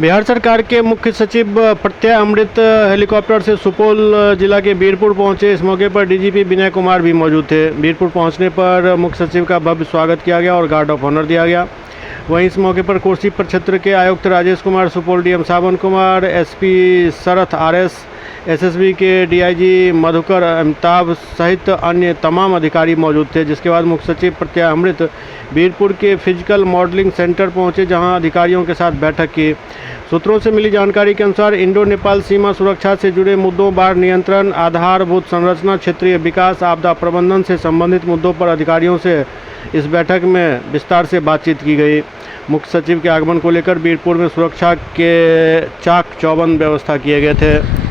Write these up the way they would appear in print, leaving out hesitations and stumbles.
बिहार सरकार के मुख्य सचिव प्रत्यय अमृत हेलीकॉप्टर से सुपौल जिला के बीरपुर पहुंचे। इस मौके पर डीजीपी विनय कुमार भी मौजूद थे। बीरपुर पहुंचने पर मुख्य सचिव का भव्य स्वागत किया गया और गार्ड ऑफ ऑनर दिया गया। वहीं इस मौके पर कोसी प्रक्षेत्र के आयुक्त Rajesh Kumar, Supaul DM Sawan Kumar, SP Sharath RS, SSB के डीआईजी मधुकर अमिताभ सहित अन्य तमाम अधिकारी मौजूद थे। जिसके बाद मुख्य सचिव प्रत्यय अमृत बीरपुर के फिजिकल मॉडलिंग सेंटर पहुंचे, जहां अधिकारियों के साथ बैठक की। सूत्रों से मिली जानकारी के अनुसार इंडो नेपाल सीमा सुरक्षा से जुड़े मुद्दों, बाढ़ नियंत्रण, आधारभूत संरचना, क्षेत्रीय विकास, आपदा प्रबंधन से संबंधित मुद्दों पर अधिकारियों से इस बैठक में विस्तार से बातचीत की गई। मुख्य सचिव के आगमन को लेकर बीरपुर में सुरक्षा के चाक चौबंद व्यवस्था किए गए थे।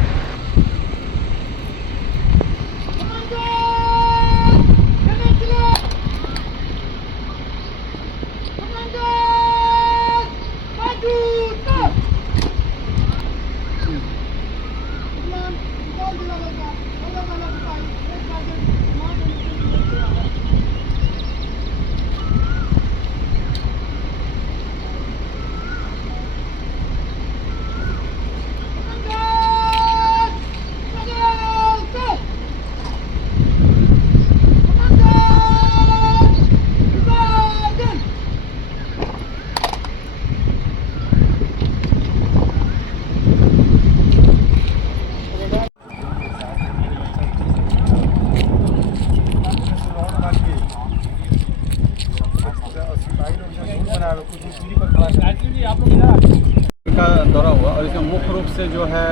का दौरा हुआ और इसमें मुख्य रूप से जो है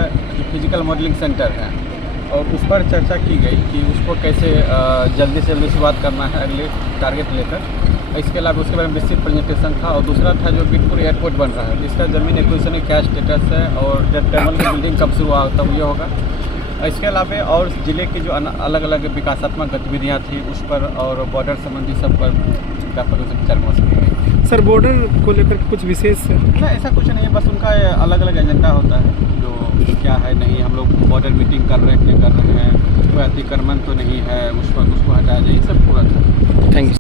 फिजिकल मॉडलिंग सेंटर है और उस पर चर्चा की गई कि उसको कैसे जल्दी से जल्दी शुरुआत करना है अगले टारगेट लेकर। इसके अलावा उसके बारे में विस्तृत प्रेजेंटेशन था और दूसरा था जो बीरपुर एयरपोर्ट बन रहा है, इसका ज़मीन एक्विजिशन का क्या स्टेटस है और जब टर्मिनल की बिल्डिंग कब शुरू हुआ तब ये होगा। इसके अलावा और ज़िले की जो अलग अलग विकासात्मक गतिविधियाँ थी उस पर और बॉर्डर संबंधी सब पर व्यापक रूप से विचार हो सकेंगे। सर, बॉर्डर को लेकर कुछ विशेष ना ऐसा कुछ नहीं है, बस उनका अलग अलग एजेंडा होता है जो क्या है नहीं। हम लोग बॉर्डर मीटिंग कर रहे हैं, क्या कर रहे हैं, कोई अतिक्रमण तो नहीं है, उसको हटाया जाए, सब पूरा। Thank you.